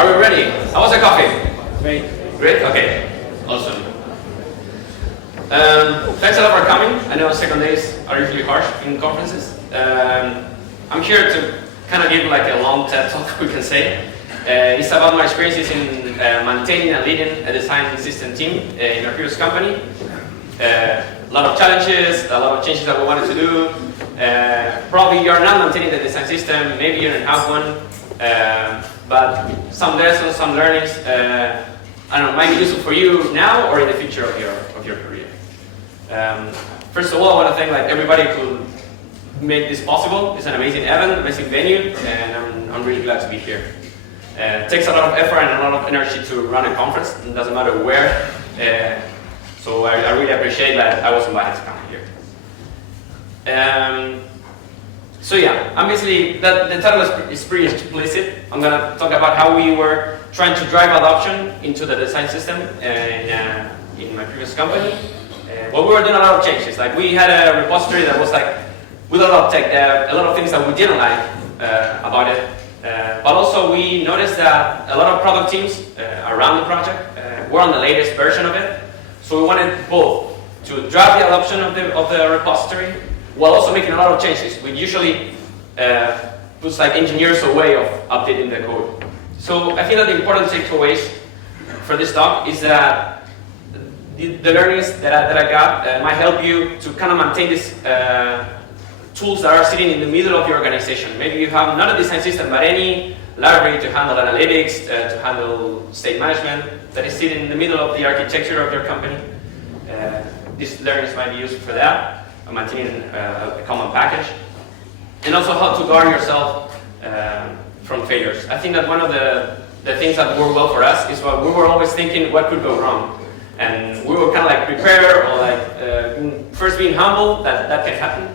Are we ready? How was the coffee? Great. Great? Okay. Awesome. Thanks a lot for coming. I know second days are usually harsh in conferences. I'm here to kind of give like a long TED talk, we can say. It's about my experiences in maintaining and leading a design system team in our previous company. A lot of challenges, a lot of changes that we wanted to do. Probably you're not maintaining the design system, maybe you don't have one, but some lessons, some learnings, I don't know, might be useful for you now or in the future of your career. First of all, I want to thank everybody who made this possible. It's an amazing event, amazing venue, and I'm really glad to be here. It takes a lot of effort and a lot of energy to run a conference. It doesn't matter where. So I really appreciate that I was invited to come here. So yeah, obviously the title is pretty explicit. I'm going to talk about how we were trying to drive adoption into the design system in my previous company. Well, we were doing a lot of changes. Like we had a repository that was with a lot of tech, a lot of things that we didn't like about it. But also we noticed that a lot of product teams around the project were on the latest version of it. So we wanted both to drive the adoption of the repository while also making a lot of changes. We usually puts engineers away of updating the code. So I think that the important takeaways for this talk is that the learnings that I got might help you to kind of maintain these tools that are sitting in the middle of your organization. Maybe you have not a design system, but any library to handle analytics, to handle state management that is sitting in the middle of the architecture of your company. These learnings might be useful for that, maintaining a common package. And also how to guard yourself from failures. I think that one of the things that worked well for us is we were always thinking what could go wrong. And we were kind of prepare or first being humble that can happen.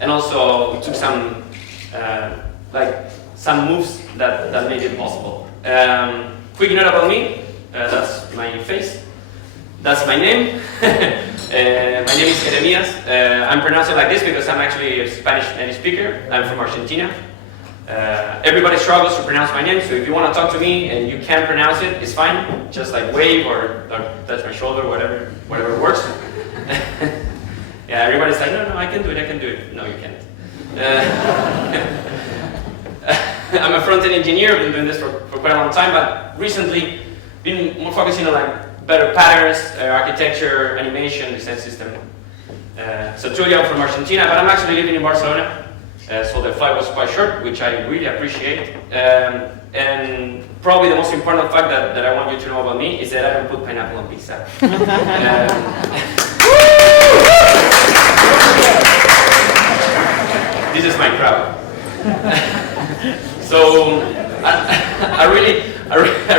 And also took some moves that made it possible. Quick note about me, that's my face, that's my name. My name is Jeremias. I'm pronouncing like this because I'm actually a Spanish native speaker. I'm from Argentina. Everybody struggles to pronounce my name, so if you want to talk to me and you can't pronounce it, it's fine. Just wave or touch my shoulder, whatever works. Yeah, everybody's like, no, I can do it. No, you can't. I'm a front-end engineer. I've been doing this for quite a long time, but recently been more focusing on better patterns, architecture, animation, design system. So truly I'm from Argentina, but I'm actually living in Barcelona. So the flight was quite short, which I really appreciate. And probably the most important fact that I want you to know about me is that I don't put pineapple on pizza. This is my crowd. So I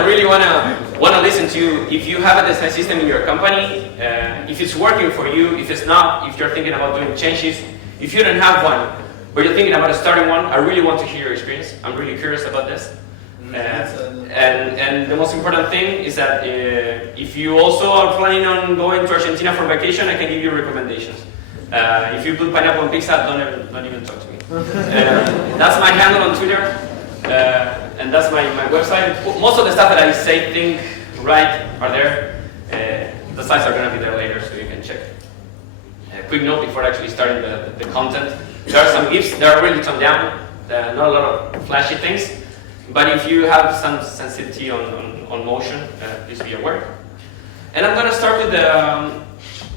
really wanna listen to you. If you have a design system in your company, if it's working for you, if it's not, if you're thinking about doing changes, if you don't have one, but you're thinking about starting one, I really want to hear your experience. I'm really curious about this. And the most important thing is that if you also are planning on going to Argentina for vacation, I can give you recommendations. If you put pineapple on pizza, don't even talk to me. That's my handle on Twitter, and that's my website. Most of the stuff that I say, think, write are there. The slides are going to be there later, so you can check. Quick note before actually starting the content. There are some GIFs that are really toned down, not a lot of flashy things, but if you have some sensitivity on motion, please be aware. And I'm going to start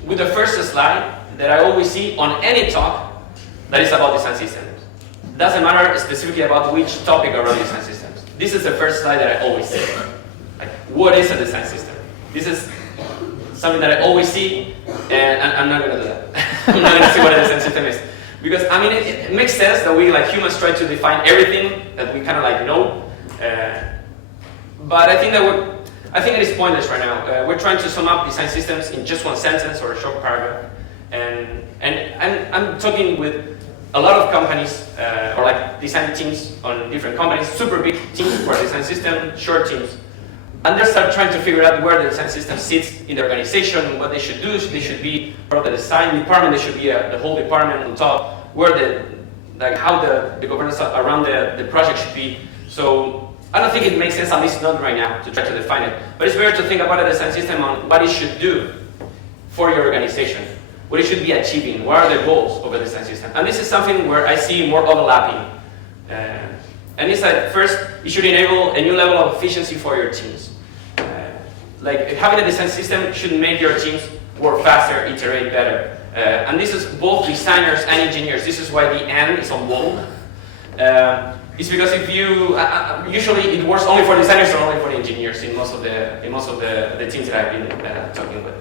with the first slide that I always see on any talk that is about design systems. It doesn't matter specifically about which topic around design systems. This is the first slide that I always see. What is a design system? This is something that I always see, and I'm not going to do that. I'm not going to see what a design system is. Because, it makes sense that we, humans, try to define everything that we kind of, know. But I think it is pointless right now. We're trying to sum up design systems in just one sentence or a short paragraph. And I'm talking with a lot of companies, or design teams on different companies, super big teams for a design system, short teams. And they start trying to figure out where the design system sits in the organization, what they should do. They should be part of the design department. They should be the whole department on top. Where how the governance around the project should be. So I don't think it makes sense, at least not right now, to try to define it. But it's better to think about a design system on what it should do for your organization, what it should be achieving, what are the goals of a design system. And this is something where I see more overlapping. And it's that first, it should enable a new level of efficiency for your teams. Like having a design system should make your teams work faster, iterate better. And this is both designers and engineers. This is why the "and" is on bold. It's because if you usually it works only for designers or only for engineers in most of the teams that I've been talking with.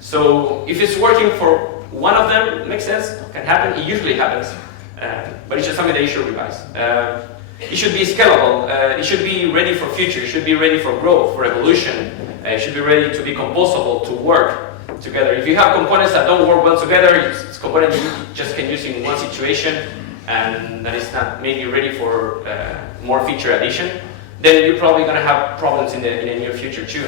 So if it's working for one of them, it makes sense, can happen. It usually happens, but it's just something that you should revise. It should be scalable. It should be ready for future. It should be ready for growth, for evolution. It should be ready to be composable, to work together. If you have components that don't work well together, it's components you just can use in one situation, and that is not maybe ready for more feature addition, then you're probably going to have problems in the near future too.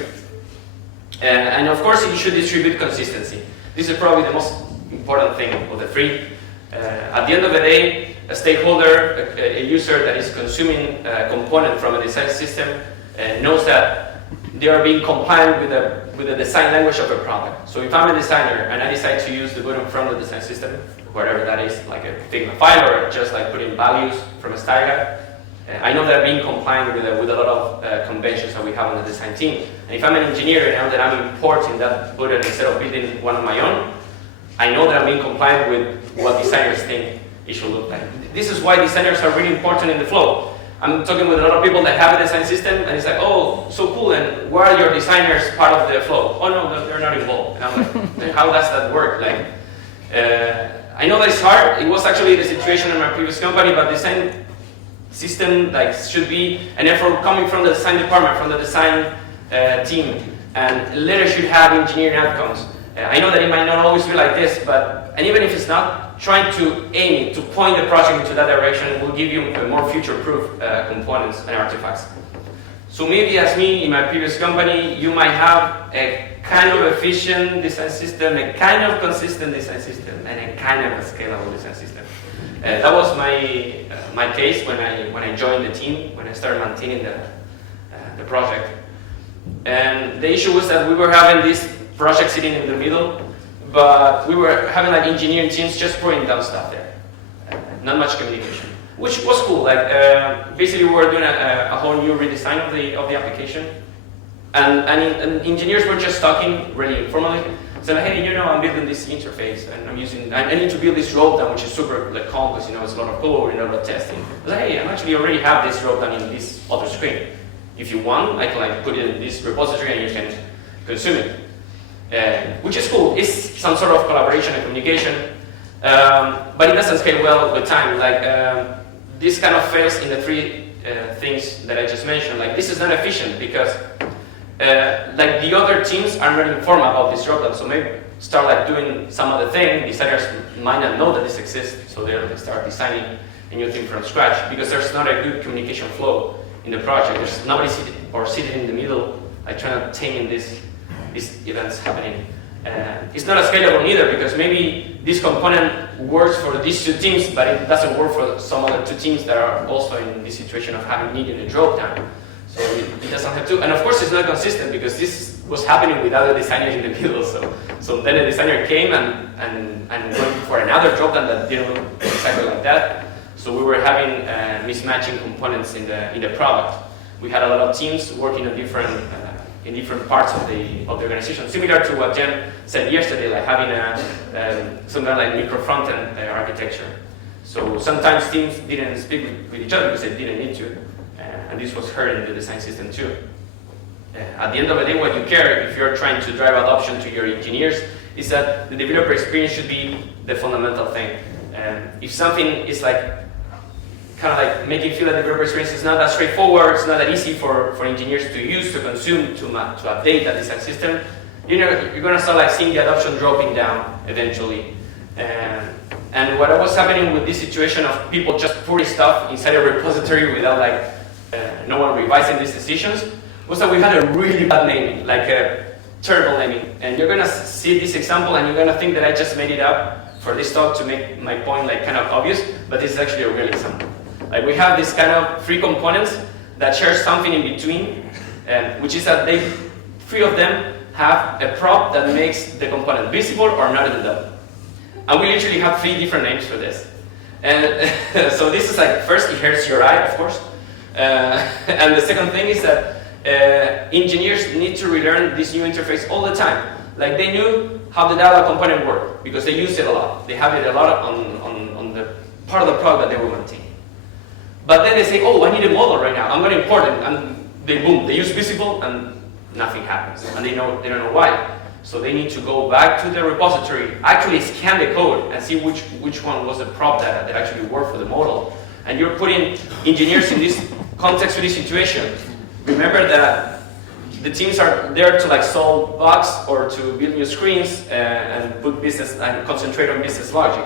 And of course, you should distribute consistency. This is probably the most important thing of the three. At the end of the day, a stakeholder, a user that is consuming a component from a design system knows that they are being compliant with the design language of a product. So if I'm a designer and I decide to use the button from the design system, whatever that is, like a Figma file or just like putting values from a style guide, I know that I'm being compliant with a lot of conventions that we have on the design team. And if I'm an engineer and I know that I'm importing that button instead of building one of my own, I know that I'm being compliant with what designers think it should look like. This is why designers are really important in the flow. I'm talking with a lot of people that have a design system, and it's like, oh, so cool, and where are your designers part of the flow? Oh no, they're not involved. And I'm like, how does that work? Like, I know that it's hard. It was actually the situation in my previous company, but design system like should be an effort coming from the design department, from the design team, and later should have engineering outcomes. I know that it might not always be like this, and even if it's not, trying to aim to point the project into that direction will give you more future-proof components and artifacts. So maybe as me in my previous company, you might have a kind of efficient design system, a kind of consistent design system, and a kind of a scalable design system. That was my case when I joined the team, when I started maintaining the project. And the issue was that we were having this project sitting in the middle, but we were having like engineering teams just throwing down stuff there. Not much communication, which was cool. Like basically, we were doing a whole new redesign of the application, and engineers were just talking really informally. So like, hey, I'm building this interface, and I need to build this drop down, which is super like complex. It's a lot of code, a lot of testing. I was like, hey, I actually already have this drop down in this other screen. If you want, I can like put it in this repository, and you can consume it. Which is cool. It's some sort of collaboration and communication, but it doesn't scale well with time. Like this kind of fails in the three things that I just mentioned. Like this is not efficient because like the other teams are not informed about this dropdown, so maybe start like doing some other thing. Designers might not know that this exists, so they'll start designing a new thing from scratch because there's not a good communication flow in the project. There's nobody sitting in the middle, like trying to tame these events happening. It's not as scalable either because maybe this component works for these two teams, but it doesn't work for some other two teams that are also in this situation of needing a drop down. So it doesn't have to, and of course it's not consistent because this was happening with other designers in the middle. So then a designer came and went for another drop down that didn't look exactly like that. So we were having mismatching components in the product. We had a lot of teams working on in different parts of the organization, similar to what Jen said yesterday, like having some kind of like micro front-end architecture. So sometimes teams didn't speak with each other because they didn't need to, and this was hurting the design system too. At the end of the day, what you care, if you're trying to drive adoption to your engineers, is that the developer experience should be the fundamental thing. If something is like kind of like making feel that the developer experience is not that straightforward, it's not that easy for engineers to use, to consume, to update that design system, you're going to start like seeing the adoption dropping down eventually. And what was happening with this situation of people just putting stuff inside a repository without like no one revising these decisions was that we had a really bad naming, like a terrible naming. And you're going to see this example and you're going to think that I just made it up for this talk to make my point like kind of obvious, but this is actually a real example. Like we have this kind of three components that share something in between, which is that three of them have a prop that makes the component visible or not in the DOM. And we literally have 3 different names for this. And so this is like, first it hurts your eye, of course. And the second thing is that engineers need to relearn this new interface all the time. Like they knew how the data component worked because they used it a lot. They have it a lot on the part of the product that they will maintain. But then they say, oh, I need a model right now. I'm going to import it. And they use visible and nothing happens. And they don't know why. So they need to go back to the repository, actually scan the code and see which one was the prop that actually worked for the model. And you're putting engineers in this context with this situation. Remember that the teams are there to like solve bugs or to build new screens and put business and concentrate on business logic.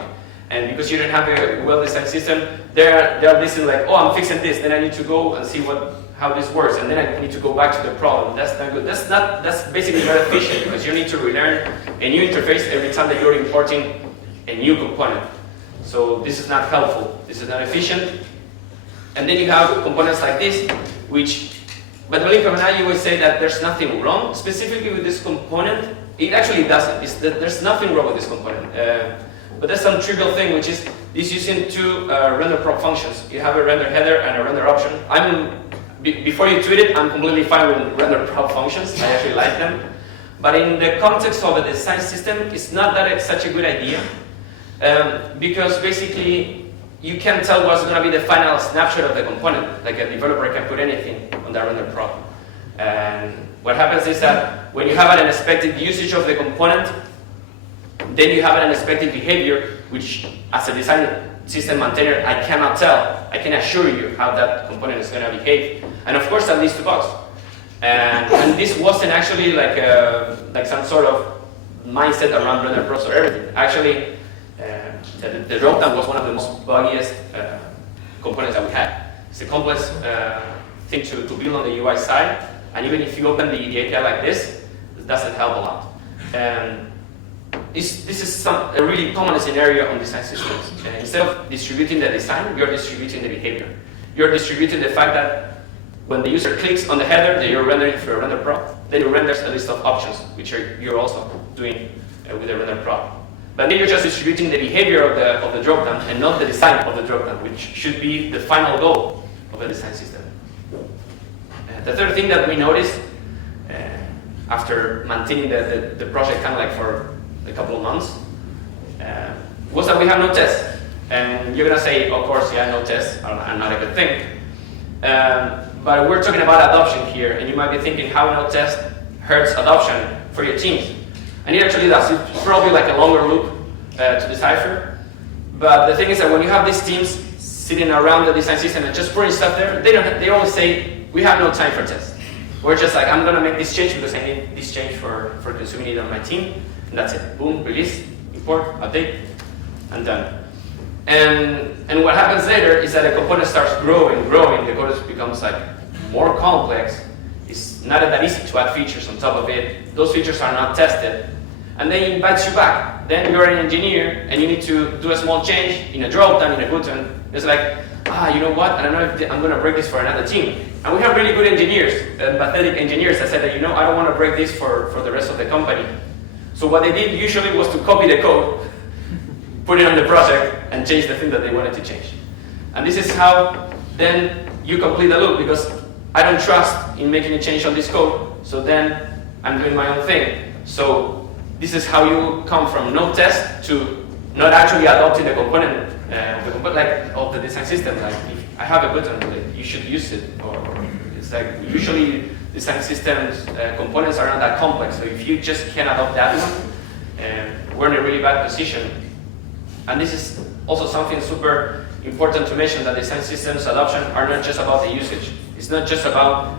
And because you don't have a well-designed system, they're listening like, oh, I'm fixing this, then I need to go and see how this works, and then I need to go back to the problem. That's not good. That's basically not efficient because you need to relearn a new interface every time that you're importing a new component. So this is not helpful. This is not efficient. And then you have components like this, which, but the link now you would say that there's nothing wrong specifically with this component. It actually doesn't. There's nothing wrong with this component. But there's some trivial thing, which is this using 2 render prop functions. You have a render header and a render option. Before you tweet it, I'm completely fine with render prop functions. I actually like them. But in the context of a design system, it's not that such a good idea. Because basically, you can't tell what's going to be the final snapshot of the component. Like a developer can put anything on that render prop. And what happens is that when you have an unexpected usage of the component, then you have an unexpected behavior, which as a design system maintainer, I cannot tell. I can assure you how that component is going to behave. And of course, that leads to bugs. And this wasn't actually like some sort of mindset around render props or everything. Actually, the dropdown was one of the most buggiest components that we had. It's a complex thing to build on the UI side. And even if you open the API like this, it doesn't help a lot. This is a really common scenario on design systems. Instead of distributing the design, you're distributing the behavior. You're distributing the fact that when the user clicks on the header that you're rendering for a render prop, then it renders a list of options, which you're also doing with a render prop. But then you're just distributing the behavior of the dropdown and not the design of the dropdown, which should be the final goal of a design system. The third thing that we noticed after maintaining the project kind of like for a couple of months was that we have no tests. And you're going to say, of course, yeah, no tests are not a good thing. But we're talking about adoption here, and you might be thinking how no test hurts adoption for your teams. And it actually does. It's probably like a longer loop to decipher. But the thing is that when you have these teams sitting around the design system and just putting stuff there, they always say, we have no time for tests. We're just like, I'm going to make this change because I need this change for consuming it on my team. And that's it. Boom, release, import, update, and done. And what happens later is that the component starts growing. The code becomes like more complex. It's not that easy to add features on top of it. Those features are not tested. And then it invites you back. Then you're an engineer and you need to do a small change in a dropdown, in a button. It's like, you know what? I don't know if I'm going to break this for another team. And we have really good engineers, pathetic engineers that said that, I don't want to break this for the rest of the company. So what they did usually was to copy the code, put it on the project, and change the thing that they wanted to change. And this is how then you complete the loop, because I don't trust in making a change on this code, so then I'm doing my own thing. So this is how you come from no test to not actually adopting the component like of the design system. Like if I have a button, like, you should use it. Or it's like usually design systems components are not that complex. So if you just can't adopt that one, we're in a really bad position. And this is also something super important to mention, that design systems adoption are not just about the usage. It's not just about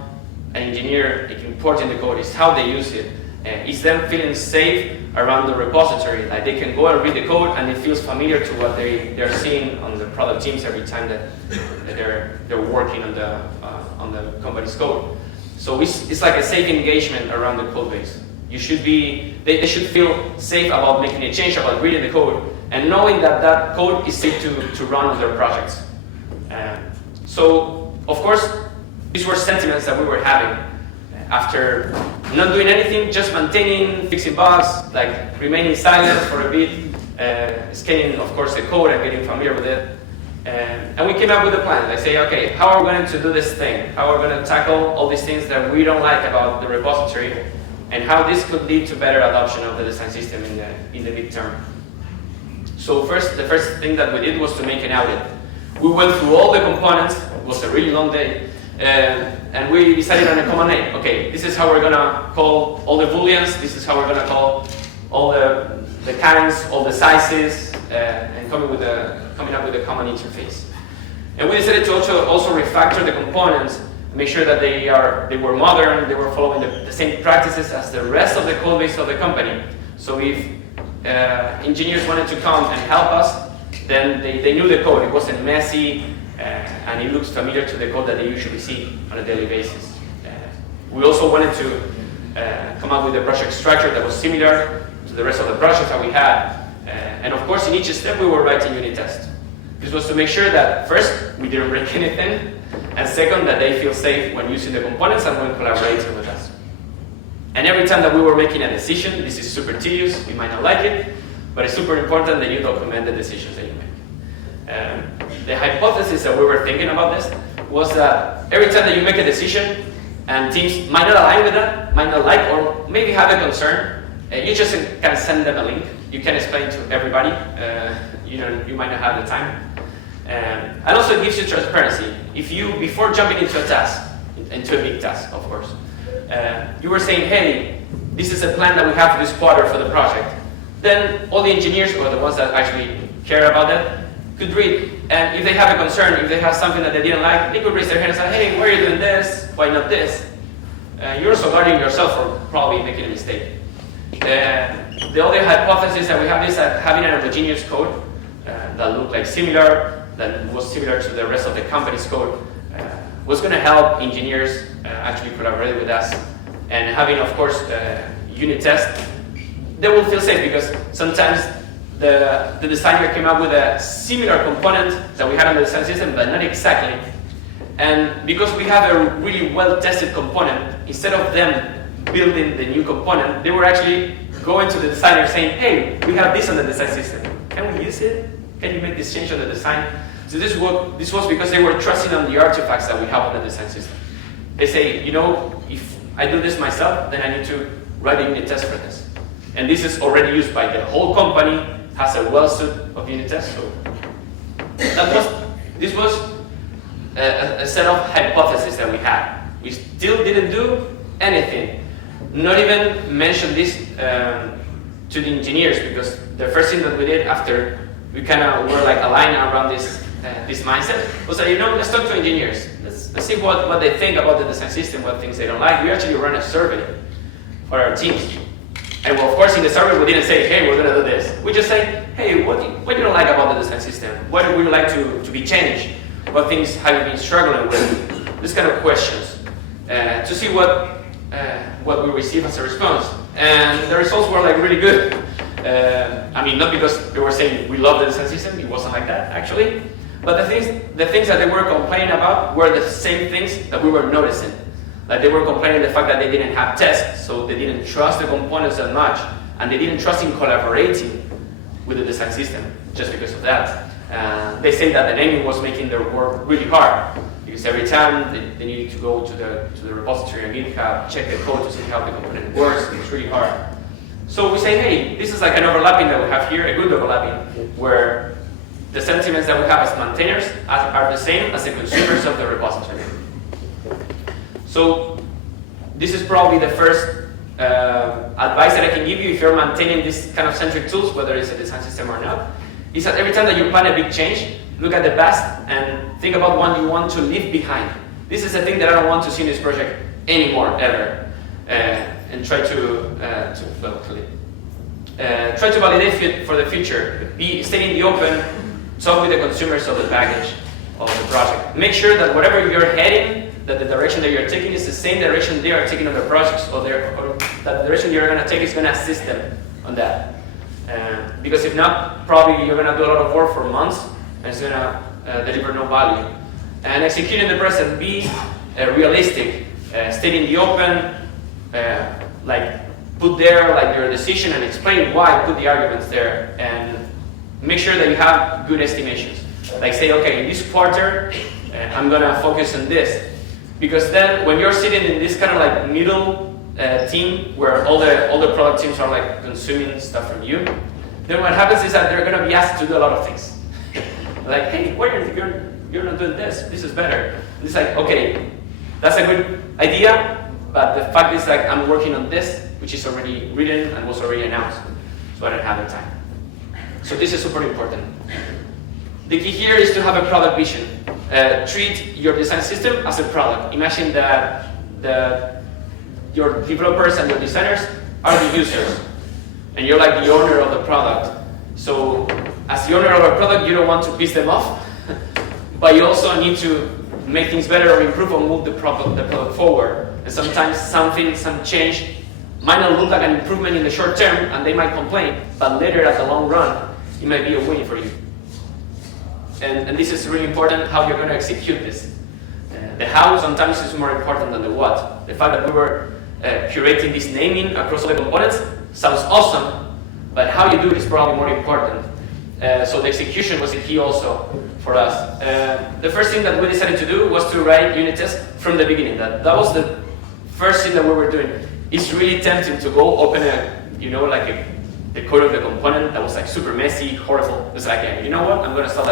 an engineer importing the code. It's how they use it. It's them feeling safe around the repository. Like they can go and read the code and it feels familiar to what they're seeing on the product teams every time that they're working on the company's code. So it's like a safe engagement around the code base. They should feel safe about making a change, about reading the code, and knowing that that code is safe to run on their projects. So, of course, These were sentiments that we were having after not doing anything, just maintaining, fixing bugs, like remaining silent for a bit, scanning, of course, the code and getting familiar with it. And we came up with a plan. Like say, okay, how are we going to do this thing? How are we going to tackle all these things that we don't like about the repository, and how this could lead to better adoption of the design system in the midterm. So the first thing that we did was to make an audit. We went through all the components. It was a really long day. And we decided on a common name. Okay, this is how we're going to call all the booleans. This is how we're going to call all the kinds, all the sizes, and coming up with a common interface. And we decided to also refactor the components, make sure that they were modern, they were following the same practices as the rest of the code base of the company. So if engineers wanted to come and help us, then they knew the code. It wasn't messy, and it looks familiar to the code that they usually see on a daily basis. We also wanted to come up with a project structure that was similar to the rest of the projects that we had. And of course, in each step, we were writing unit tests. This was to make sure that first, we didn't break anything, and second, that they feel safe when using the components and when collaborating with us. And every time that we were making a decision, this is super tedious, you might not like it, but it's super important that you document the decisions that you make. The hypothesis that we were thinking about this was that every time that you make a decision, and teams might not align with that, might not like, or maybe have a concern, you just can send them a link. You can explain to everybody. You might not have the time. And also it gives you transparency. If you, before jumping into a task, into a big task, of course, you were saying, hey, this is a plan that we have for this quarter for the project, then all the engineers, or the ones that actually care about that, could read. And if they have a concern, if they have something that they didn't like, they could raise their hand and say, hey, why are you doing this? Why not this? You're also guarding yourself from probably making a mistake. The other hypothesis that we have is that having a homogeneous code that looked like similar, that was similar to the rest of the company's code, was going to help engineers actually collaborate with us. And having, of course, unit tests, they will feel safe because sometimes the designer came up with a similar component that we had on the design system, but not exactly. And because we have a really well-tested component, instead of them building the new component, they were actually going to the designer saying, hey, we have this on the design system. Can we use it? Can you make this change on the design? So this was because they were trusting on the artifacts that we have on the design system. They say, if I do this myself, then I need to write a unit test for this. And this is already used by the whole company, has a well-suit of unit tests. So this was a set of hypotheses that we had. We still didn't do anything. Not even mention this to the engineers, because the first thing that we did after we kind of were like aligned around this mindset was that, let's talk to engineers. Let's see what they think about the design system, what things they don't like. We actually ran a survey for our teams. And well, of course, in the survey, we didn't say, hey, we're going to do this. We just say, hey, what do you don't like about the design system? What would you like to be changed? What things have you been struggling with? These kind of questions to see what we receive as a response. And the results were like really good. Not because they were saying we love the design system, it wasn't like that actually. But the things that they were complaining about were the same things that we were noticing. Like they were complaining the fact that they didn't have tests, so they didn't trust the components that much, and they didn't trust in collaborating with the design system just because of that. They say that the naming was making their work really hard, because every time they needed to go to the repository on GitHub, check the code to see how the component works. It's really hard. So we say, hey, this is like an overlapping that we have here, a good overlapping, where the sentiments that we have as maintainers are the same as the consumers of the repository. So this is probably the first advice that I can give you if you're maintaining this kind of centric tools, whether it's a design system or not, is that every time that you plan a big change, look at the past and think about what you want to leave behind. This is a thing that I don't want to see in this project anymore, ever. And try to validate for the future. Stay in the open, talk with the consumers of the package of the project. Make sure that whatever you're heading, that the direction that you're taking is the same direction they are taking on the projects, or that the direction you're going to take is going to assist them on that. Because if not, probably you're going to do a lot of work for months, and it's going to deliver no value. And execute in the present. Be realistic, state in the open, like put there like your decision and explain why, put the arguments there, and make sure that you have good estimations. Like say, okay, in this quarter, I'm gonna focus on this. Because then when you're sitting in this kind of like middle team where all the product teams are like consuming stuff from you, then what happens is that they're gonna be asked to do a lot of things. Like, hey, why you're not doing this? This is better. And it's like, okay, that's a good idea, but the fact is like I'm working on this, which is already written and was already announced, so I don't have the time. So this is super important. The key here is to have a product vision. Treat your design system as a product. Imagine that your developers and your designers are the users, and you're like the owner of the product. So as the owner of a product, you don't want to piss them off, but you also need to make things better or improve or move the product forward. And sometimes some change might not look like an improvement in the short term, and they might complain, but later at the long run, it might be a win for you. And this is really important, how you're going to execute this. The how sometimes is more important than the what. The fact that we were curating this naming across all the components sounds awesome, but how you do it is probably more important. So the execution was the key also for us. The first thing that we decided to do was to write unit tests from the beginning. That was the first thing that we were doing. It's really tempting to go open the code of the component that was like super messy, horrible. It's like, you know what? I'm gonna start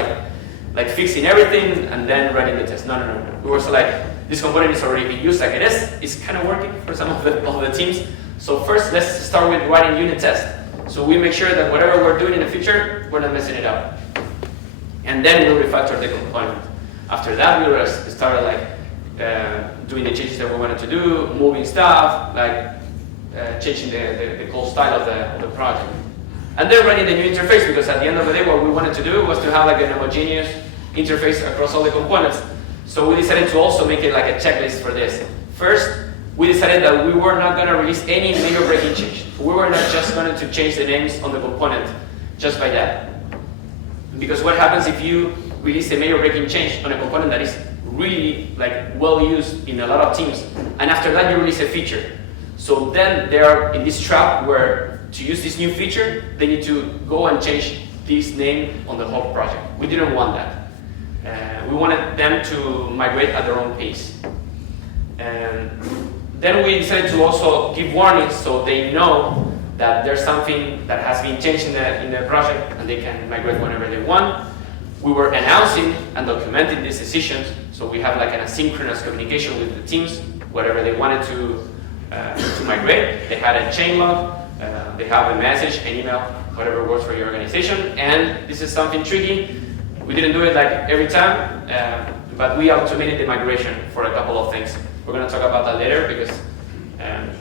like fixing everything and then writing the test. No. We were so like, this component is already being used like it is. It's kind of working for some of the teams. So first, let's start with writing unit tests. So we make sure that whatever we're doing in the future, we're not messing it up. And then we'll refactor the component. After that, we started like doing the changes that we wanted to do, moving stuff, like changing the code style of the project. And then running the new interface, because at the end of the day, what we wanted to do was to have like an homogeneous interface across all the components. So we decided to also make it like a checklist for this. First, we decided that we were not going to release any major breaking change. We were not just going to change the names on the component just by that. Because what happens if you release a major breaking change on a component that is really like well used in a lot of teams, and after that you release a feature. So then they are in this trap where to use this new feature, they need to go and change this name on the whole project. We didn't want that. We wanted them to migrate at their own pace. And then we decided to also give warnings so they know that there's something that has been changed in the project and they can migrate whenever they want. We were announcing and documenting these decisions, so we have like an asynchronous communication with the teams, whatever they wanted to migrate. They had a chain log, they have a message, an email, whatever works for your organization. And this is something tricky. We didn't do it like every time, but we automated the migration for a couple of things. We're going to talk about that later because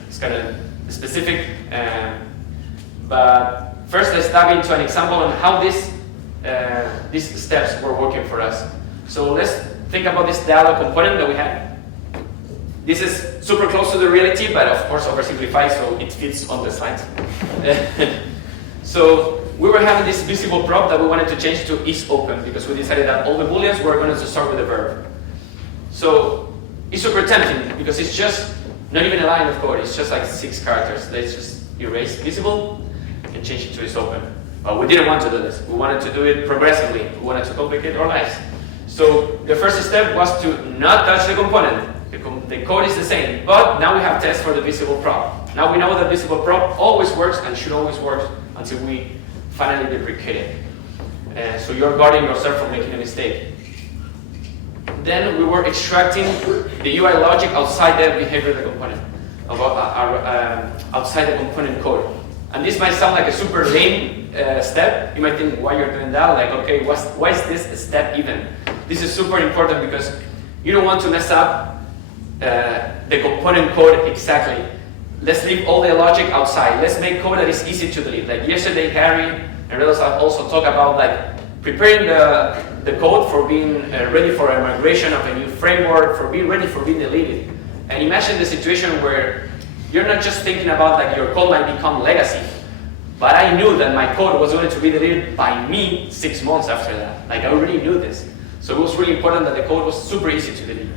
it's kind of specific. But first, let's dive into an example on how these steps were working for us. So let's think about this dialog component that we had. This is super close to the reality, but of course oversimplified, so it fits on the slides. So we were having this visible prop that we wanted to change to is open because we decided that all the booleans were going to start with a verb. So it's super tempting because it's just not even a line of code, it's just like 6 characters. Let's just erase visible and change it to is open. But we didn't want to do this. We wanted to do it progressively. We wanted to complicate our lives. So the first step was to not touch the component. The code is the same, but now we have tests for the visible prop. Now we know that visible prop always works and should always work until we finally deprecate it. So you're guarding yourself from making a mistake. Then we were extracting the UI logic outside the behavior of the component, outside the component code. And this might sound like a super lame step. You might think, why you're doing that? Like, okay, why is this a step even? This is super important because you don't want to mess up the component code exactly. Let's leave all the logic outside. Let's make code that is easy to delete. Like yesterday, Harry and others also talked about like preparing the code for being ready for a migration of a new framework, for being ready for being deleted. And imagine the situation where you're not just thinking about like your code might become legacy, but I knew that my code was going to be deleted by me 6 months after that. Like I already knew this. So it was really important that the code was super easy to delete.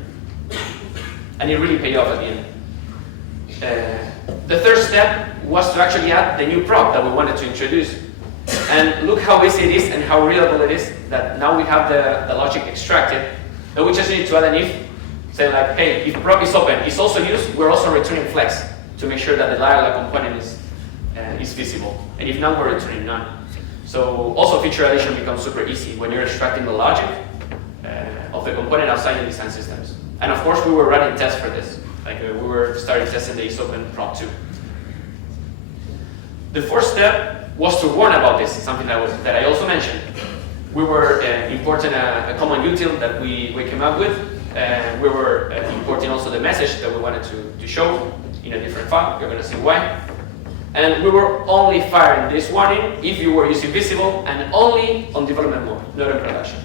And it really paid off at the end. The third step was to actually add the new prop that we wanted to introduce. And look how easy it is and how readable it is that now we have the logic extracted. Then we just need to add an if, say like, hey, if prop is open, is also used, we're also returning flex to make sure that the dialog component is visible. And if none, we're returning none. So also feature addition becomes super easy when you're extracting the logic of the component outside the design systems. And of course, we were running tests for this. Like we were starting testing the ISOpen prop too. The fourth step was to warn about this, something that I also mentioned. We were importing a common util that we came up with. We were importing also the message that we wanted to show in a different file. You're going to see why. And we were only firing this warning if you were using visible and only on development mode, not in production.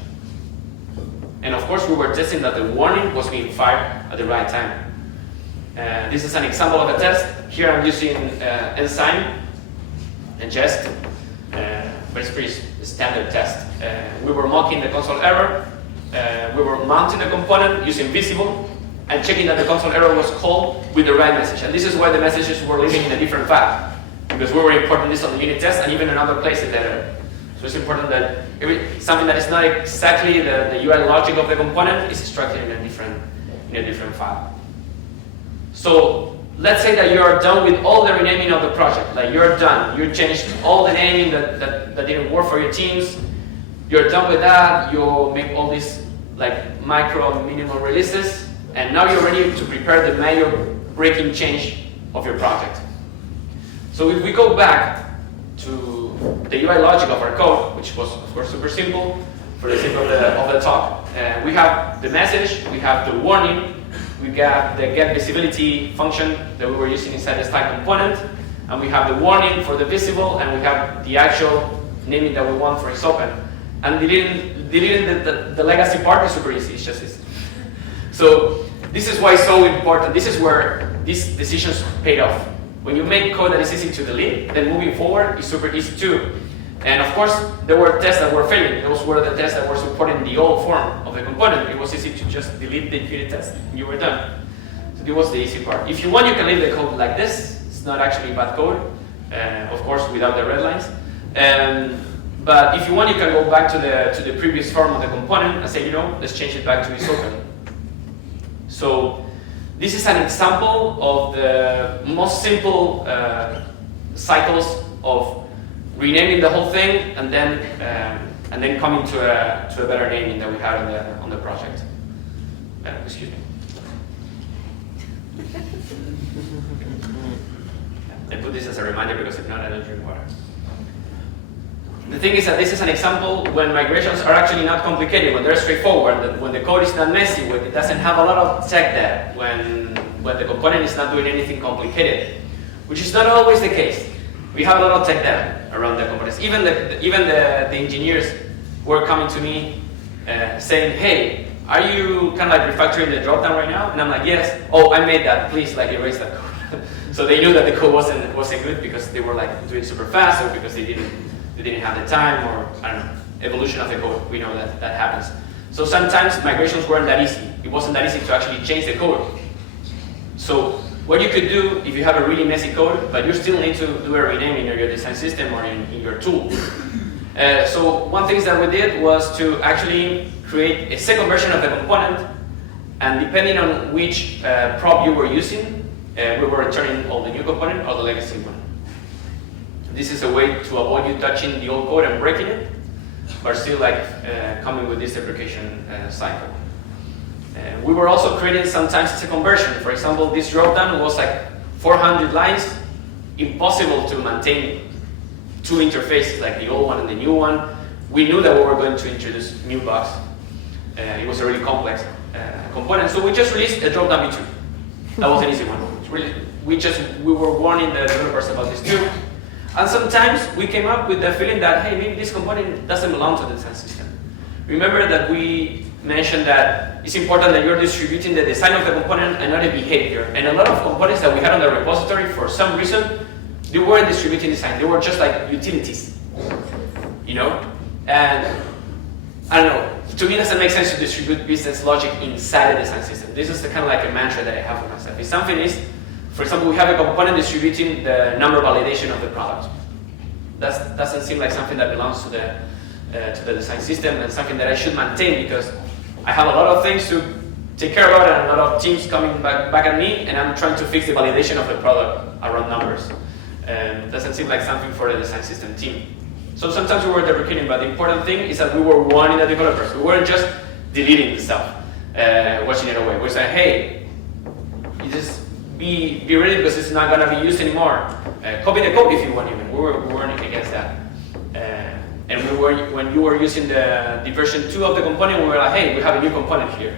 And of course, we were testing that the warning was being fired at the right time. This is an example of a test. Here I'm using Ensign and Jest, but it's pretty standard test. We were mocking the console error. We were mounting the component using visible and checking that the console error was called with the right message. And this is why the messages were living in a different file, because we were importing this on the unit test and even in other places that so it's important that something that is not exactly the UI logic of the component is extracted in a different file. So let's say that you are done with all the renaming of the project. Like you're done. You changed all the naming that didn't work for your teams. You're done with that. You make all these like micro and minimal releases, and now you're ready to prepare the major breaking change of your project. So if we go back to the UI logic of our code, which was of course super simple for the sake of the talk, we have the message, we have the warning, we got the get visibility function that we were using inside the stack component, and we have the warning for the visible, and we have the actual naming that we want for ISOpen. And the legacy part is super easy, it's just this. So this is why it's so important. This is where these decisions paid off. When you make code that is easy to delete, then moving forward is super easy too. And of course, there were tests that were failing. Those were the tests that were supporting the old form of the component. It was easy to just delete the unit test and you were done. So this was the easy part. If you want, you can leave the code like this. It's not actually bad code, of course, without the red lines. But if you want, you can go back to the previous form of the component and say, let's change it back to ISOpen. So this is an example of the most simple cycles of renaming the whole thing and then coming to a better naming that we had on the project. Excuse me. I put this as a reminder because if not, I don't drink water. The thing is that this is an example when migrations are actually not complicated, when they're straightforward, when the code is not messy, when it doesn't have a lot of tech debt, when the component is not doing anything complicated, which is not always the case. We have a lot of tech debt around the components. Even the engineers were coming to me saying, hey, are you kind of like refactoring the dropdown right now? And I'm like, yes. Oh, I made that. Please, like erase that code. So they knew that the code wasn't good because they were like doing super fast, or because they didn't have the time, or I don't know, evolution of the code. We know that happens. So sometimes migrations weren't that easy. It wasn't that easy to actually change the code. So what you could do if you have a really messy code, but you still need to do a renaming in your design system or in your tool. So one thing that we did was to actually create a second version of the component, and depending on which prop you were using, we were returning all the new component or the legacy one. This is a way to avoid you touching the old code and breaking it, but still like coming with this deprecation cycle. We were also creating sometimes a conversion. For example, this dropdown was like 400 lines, impossible to maintain two interfaces, like the old one and the new one. We knew that we were going to introduce new bugs. It was a really complex component, so we just released a dropdown v2. That was an easy one. We were warning the developers about this too. And sometimes we came up with the feeling that, hey, maybe this component doesn't belong to the design system. Remember that we mentioned that it's important that you're distributing the design of the component and not the behavior. And a lot of components that we had on the repository, for some reason, they weren't distributing design. They were just like utilities, And I don't know, to me, it doesn't make sense to distribute business logic inside the design system. This is kind of like a mantra that I have for myself. If something is, for example, we have a component distributing the number validation of the product. That doesn't seem like something that belongs to the design system and something that I should maintain, because I have a lot of things to take care of and a lot of teams coming back at me, and I'm trying to fix the validation of the product around numbers. Doesn't seem like something for the design system team. So sometimes we were deprecating, but the important thing is that we were warning the developers. We weren't just deleting the stuff, washing it away. We said, hey, you just be ready because it's not going to be used anymore. Copy the code if you want even. We weren't against that. And when you were using the version 2 of the component, we were like, hey, we have a new component here.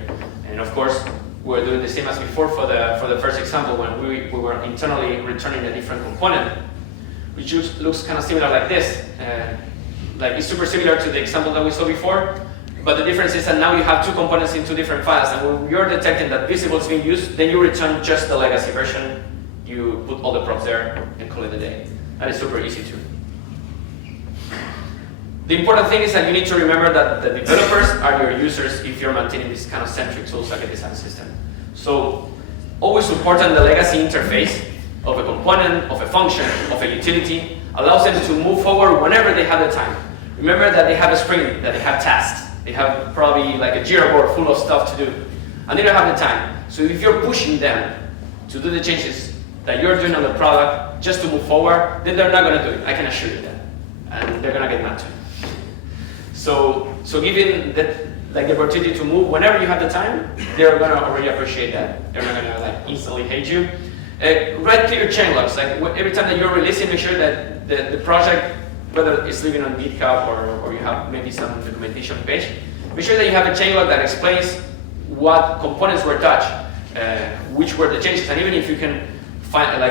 And of course, we were doing the same as before for the first example when we were internally returning a different component, which looks kind of similar like this. Like it's super similar to the example that we saw before, but the difference is that now you have 2 components in 2 different files, and when you're detecting that visible is being used, then you return just the legacy version, you put all the props there, and call it a day. That is super easy too. The important thing is that you need to remember that the developers are your users if you're maintaining this kind of centric tools like a design system. So always supporting the legacy interface of a component, of a function, of a utility, allows them to move forward whenever they have the time. Remember that they have a sprint, that they have tasks. They have probably like a Jira board full of stuff to do, and they don't have the time. So if you're pushing them to do the changes that you're doing on the product just to move forward, then they're not going to do it. I can assure you that. And they're going to get mad too. So giving the opportunity to move whenever you have the time, they're going to already appreciate that. They're not going to like instantly hate you. Write clear changelogs. Like every time that you're releasing, make sure that the project, whether it's living on GitHub or you have maybe some documentation page, make sure that you have a changelog that explains what components were touched, which were the changes, and even if you can find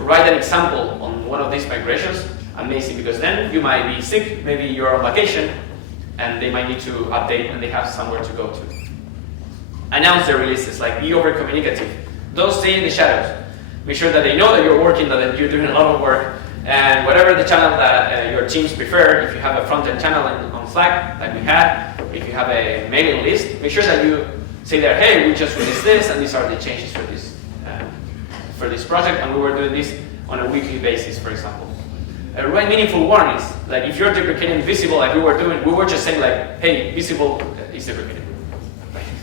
write an example on one of these migrations, amazing, because then you might be sick, maybe you're on vacation, and they might need to update and they have somewhere to go to. Announce their releases, like be over communicative. Don't stay in the shadows. Make sure that they know that you're working, that you're doing a lot of work, and whatever the channel that your teams prefer, if you have a front-end channel on Slack, like we had, if you have a mailing list, make sure that you say there, hey, we just released this, and these are the changes for this project, and we were doing this on a weekly basis, for example. Write meaningful warnings. Like if you're deprecating visible, like we were doing, we were just saying like, hey, visible is deprecated.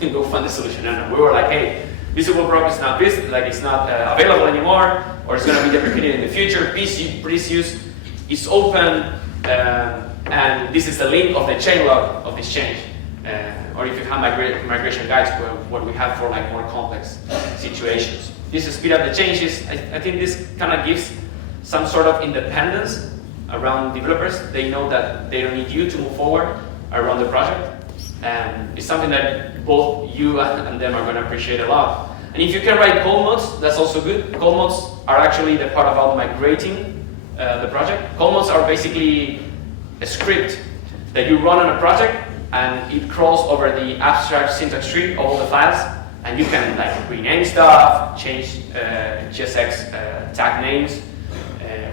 Go find the solution. No, we were like, hey, visible prop is not it's not available anymore, or it's going to be deprecated in the future. Please use is open, and this is the link of the changelog of this change. Or if you have migration guides, what we have for like more complex situations. This is speed up the changes. I think this kind of gives some sort of independence around developers. They know that they don't need you to move forward around the project. And it's something that both you and them are going to appreciate a lot. And if you can write code mods, that's also good. Code mods are actually the part about migrating the project. Code mods are basically a script that you run on a project, and it crawls over the abstract syntax tree of all the files, and you can like rename stuff, change JSX tag names.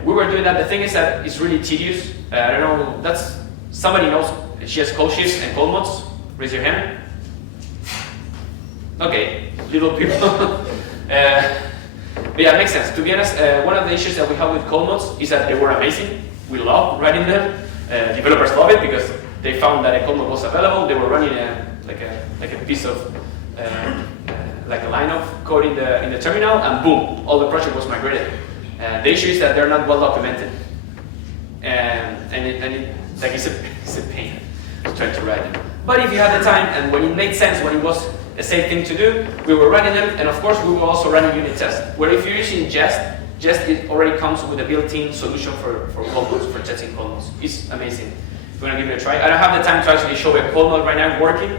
We were doing that. The thing is that it's really tedious. I don't know, somebody knows JS code shifts and code mods? Raise your hand. Okay, little people. But yeah, it makes sense. To be honest, one of the issues that we have with code mods is that they were amazing. We love writing them. Developers love it because they found that a code mod was available. They were running like a piece of like a line of code in the terminal, and boom, all the project was migrated. The issue is that they're not well documented, and it's a pain to try to write them. But if you have the time, and when it made sense, when it was a safe thing to do, we were running them, and of course we were also running unit tests. Where if you're using Jest, it already comes with a built-in solution for code mods, for testing code mods. It's amazing. If you want to give it a try. I don't have the time to actually show a code mod right now working.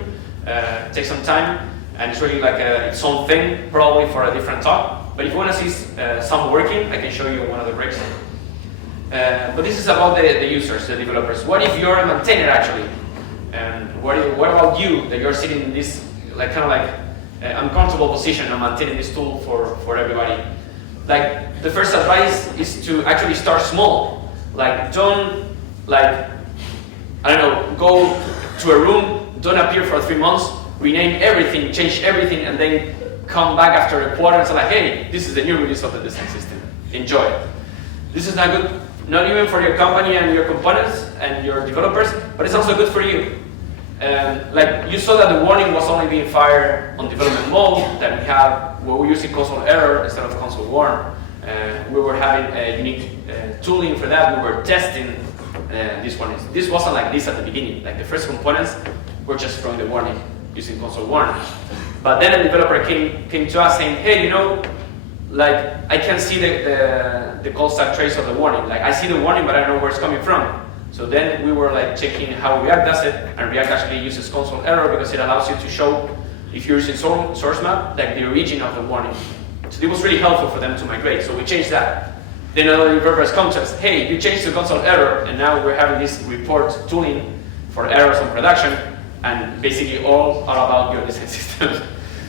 Take some time, and it's really like its own thing, probably for a different talk. But if you want to see some working, I can show you one of the breaks. But this is about the users, the developers. What if you're a maintainer actually? And what about you, that you're sitting in this uncomfortable position of maintaining this tool for everybody? Like the first advice is to actually start small. Like don't go to a room, don't appear for 3 months, rename everything, change everything, and then come back after a quarter and say like, hey, this is the new release of the design system. Enjoy it. This is not good, not even for your company and your components and your developers, but it's also good for you. Like you saw that the warning was only being fired on development mode, that we have, where we're using console error instead of console warn. We were having a unique tooling for that. We were testing this one. This wasn't like this at the beginning. Like the first components were just throwing the warning using console warn. But then a developer came to us saying, hey, you know, like I can see the call stack trace of the warning. Like I see the warning, but I don't know where it's coming from. So then we were like checking how React does it, and React actually uses console error because it allows you to show, if you're using source map, like the origin of the warning. So it was really helpful for them to migrate, so we changed that. Then other developers come to us, hey, you changed the console error, and now we're having this report tooling for errors on production, and basically all are about your design system.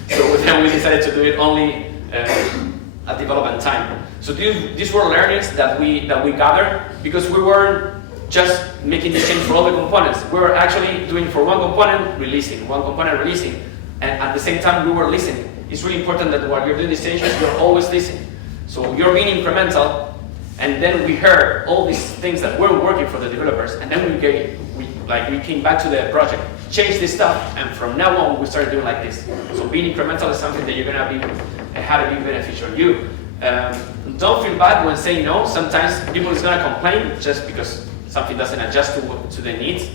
So then we decided to do it only at development time. So these were learnings that we gathered, because we weren't just making this change for all the components. We were actually doing for one component, releasing, and at the same time we were listening. It's really important that while you're doing these changes, you're always listening. So you're being incremental, and then we heard all these things that weren't working for the developers, and then we came back to the project, changed this stuff, and from now on we started doing like this. So being incremental is something that you're gonna have to be beneficial to you. Don't feel bad when saying no. Sometimes people is gonna complain just because something doesn't adjust to their needs.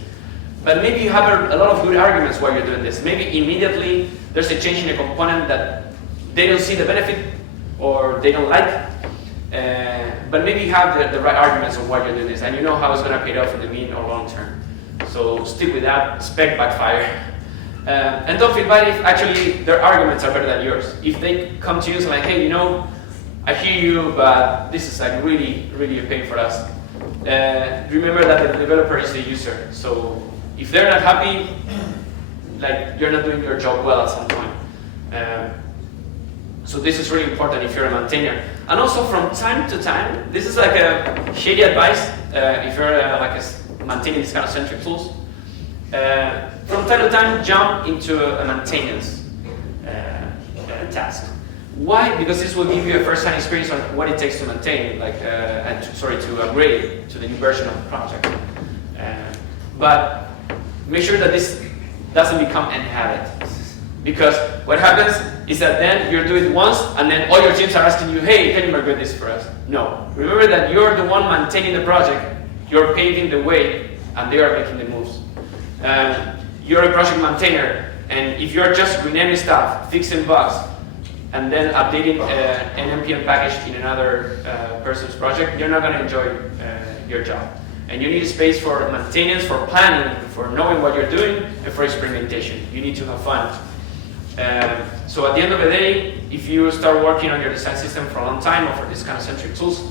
But maybe you have a lot of good arguments why you're doing this. Maybe immediately there's a change in a component that they don't see the benefit or they don't like. But maybe you have the right arguments of why you're doing this, and you know how it's going to pay off in the medium or long term. So stick with that, expect backfire. And don't feel bad if actually their arguments are better than yours. If they come to you and say like, hey, you know, I hear you, but this is like really, really a pain for us. Remember that the developer is the user. So if they're not happy, like you're not doing your job well at some point. So this is really important if you're a maintainer. And also from time to time, this is like a shady advice if you're maintaining these kind of centric tools. From time to time, jump into a maintenance task. Why? Because this will give you a first-hand experience on what it takes to maintain, to upgrade to the new version of the project. But make sure that this doesn't become a habit. Because what happens is that then you do it once, and then all your teams are asking you, hey, can you migrate this for us? No. Remember that you're the one maintaining the project, you're paving the way, and they are making the moves. You're a project maintainer, and if you're just renaming stuff, fixing bugs, and then updating an NPM package in another person's project, you're not going to enjoy your job. And you need space for maintenance, for planning, for knowing what you're doing, and for experimentation. You need to have fun. So at the end of the day, if you start working on your design system for a long time or for these kind of centric tools,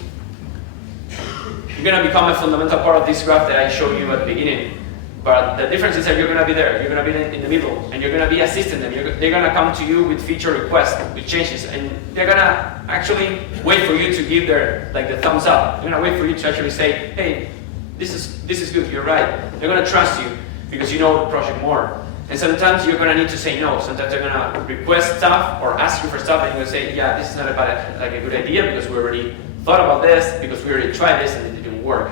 you're going to become a fundamental part of this graph that I showed you at the beginning. But the difference is that you're going to be there, you're going to be in the middle, and you're going to be assisting them. They're going to come to you with feature requests, with changes, and they're going to actually wait for you to give the thumbs up. They're going to wait for you to actually say, hey, this is good, you're right. They're going to trust you because you know the project more. And sometimes you're going to need to say no. Sometimes they're going to request stuff or ask you for stuff, and you're going to say, yeah, this is not a good idea because we already thought about this, because we already tried this and it didn't work.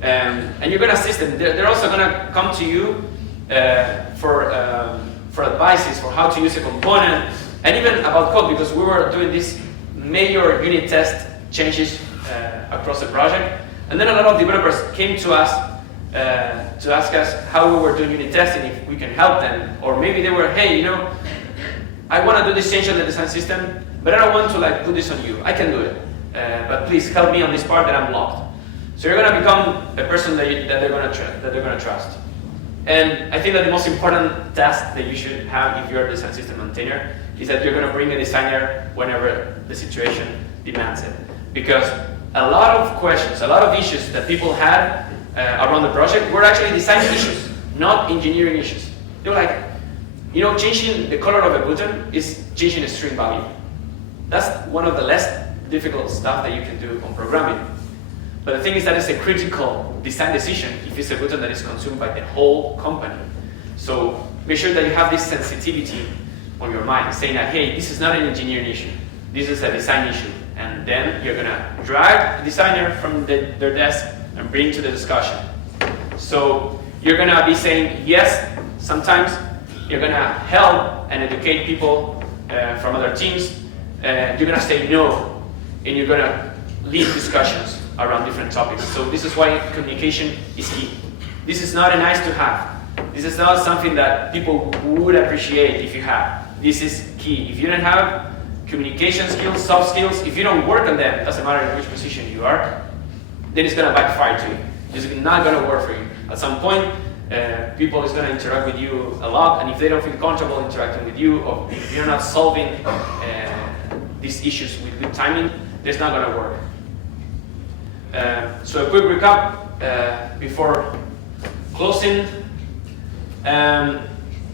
And you're going to assist them. They're also going to come to you for advices for how to use a component, and even about code, because we were doing these major unit test changes across the project. And then a lot of developers came to us to ask us how we were doing unit testing, if we can help them. Or maybe they were, hey, you know, I want to do this change on the design system, but I don't want to put this on you. I can do it, but please help me on this part that I'm blocked. So you're going to become a person that they're going to trust. And I think that the most important task that you should have if you're a design system maintainer is that you're going to bring a designer whenever the situation demands it. Because a lot of questions, a lot of issues that people had around the project were actually design issues, not engineering issues. They were like, you know, changing the color of a button is changing a string value. That's one of the less difficult stuff that you can do on programming. But the thing is that it's a critical design decision if it's a button that is consumed by the whole company. So make sure that you have this sensitivity on your mind, saying that, hey, this is not an engineering issue, this is a design issue. And then you're gonna drag the designer from their desk and bring to the discussion. So you're gonna be saying yes sometimes, you're gonna help and educate people from other teams, you're gonna say no, and you're gonna lead discussions around different topics. So this is why communication is key. This is not a nice to have. This is not something that people would appreciate if you have. This is key. If you don't have communication skills, soft skills, if you don't work on them, doesn't matter in which position you are, then it's gonna backfire to you. It's not gonna work for you. At some point, people is gonna interact with you a lot, and if they don't feel comfortable interacting with you, or if you're not solving these issues with good timing, it's not gonna work. So a quick recap before closing.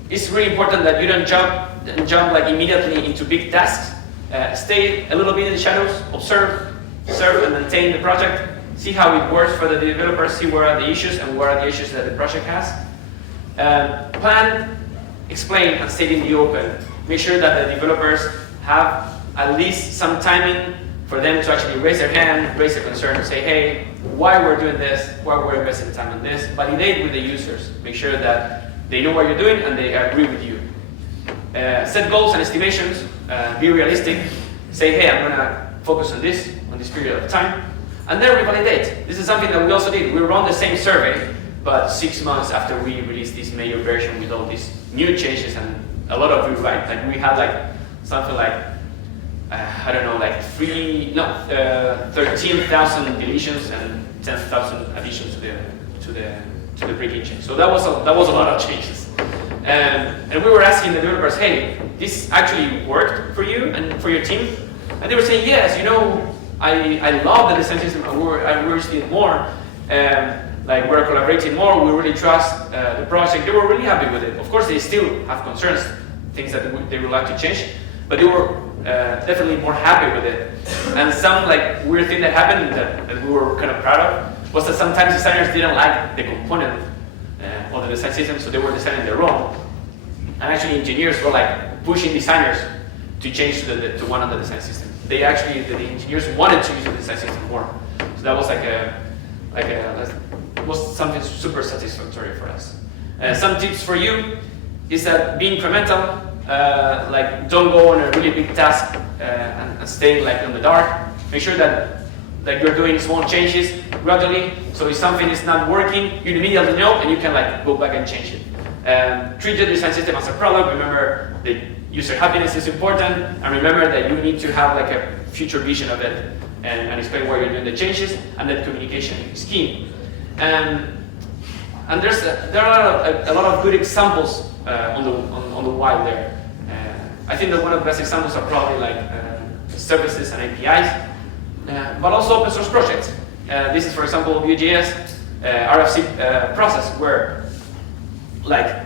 It's really important that you don't jump like immediately into big tasks. Stay a little bit in the shadows, observe and maintain the project, see how it works for the developers, see where are the issues and where are the issues that the project has. Plan, explain, and state in the open. Make sure that the developers have at least some timing for them to actually raise their hand, raise their concern, say, hey, why we're doing this, why we're investing time on this. Validate with the users. Make sure that they know what you're doing and they agree with you. Set goals and estimations. Be realistic. Say, hey, I'm going to focus on this period of time. And then revalidate. This is something that we also did. We run the same survey, but 6 months after we released this major version with all these new changes and a lot of rewrite. Like we had like something like, I don't know, like 13,000 deletions and 10,000 additions to the breaking change. So that was a lot of changes. And we were asking the developers, hey, this actually worked for you and for your team? And they were saying, yes, you know, I love the design system, and we're still more. Like we're collaborating more, we really trust the project. They were really happy with it. Of course, they still have concerns, things that they would like to change, but they were definitely more happy with it. And some like weird thing that happened that we were kind of proud of was that sometimes designers didn't like the component of the design system, so they were designing their own. And actually engineers were like pushing designers to change to one of the design system. The engineers wanted to use the design system more. So that was was something super satisfactory for us. Some tips for you is that be incremental. Like don't go on a really big task and stay like in the dark. Make sure that you're doing small changes gradually. So if something is not working, you immediately know and you can like go back and change it. Treat your design system as a product. Remember that user happiness is important, and remember that you need to have like a future vision of it and explain why you're doing the changes, and that communication is key. And there are a lot of good examples on the why there. I think that one of the best examples are probably like services and APIs, but also open source projects. This is, for example, Vue.js RFC process, where like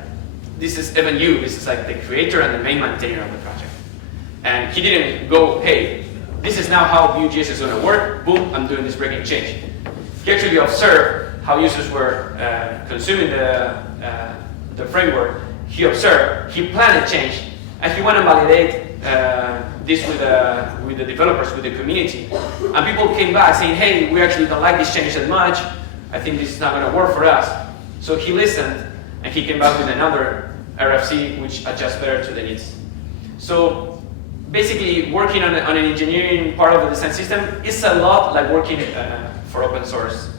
this is Evan Yu, this is like the creator and the main maintainer of the project. And he didn't go, hey, this is now how Vue.js is going to work, boom, I'm doing this breaking change. He actually observed how users were consuming the framework. He observed, he planned a change, and he went and validated this with the developers, with the community. And people came back saying, hey, we actually don't like this change that much. I think this is not going to work for us. So he listened, and he came back with another RFC which adjusts better to the needs. So basically, working on an engineering part of the design system is a lot like working for open source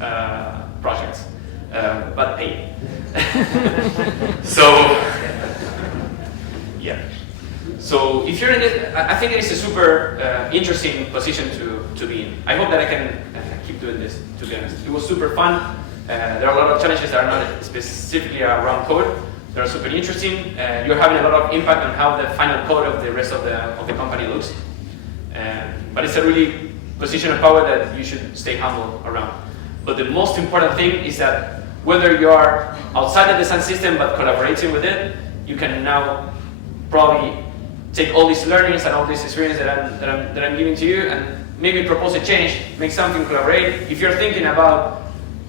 projects, but paid. So, yeah. So if you're in it, I think it is a super interesting position to be in. I hope that I can keep doing this, to be honest. It was super fun. There are a lot of challenges that are not specifically around code. They're super interesting. You're having a lot of impact on how the final code of the rest of the company looks. But it's a really position of power that you should stay humble around. But the most important thing is that whether you are outside the design system but collaborating with it, you can now probably take all these learnings and all this experience that I'm giving to you and maybe propose a change, make something, collaborate. If you're thinking about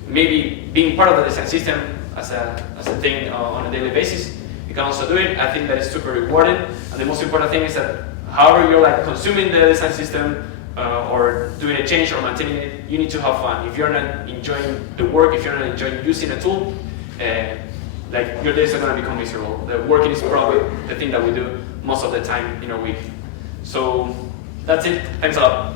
maybe being part of the design system as a thing on a daily basis, you can also do it. I think that is super rewarding. And the most important thing is that however you're like consuming the design system or doing a change or maintaining it, you need to have fun. If you're not enjoying the work, if you're not enjoying using a tool, like your days are going to become miserable. The working is probably the thing that we do most of the time in a week. So that's it. Thanks a lot.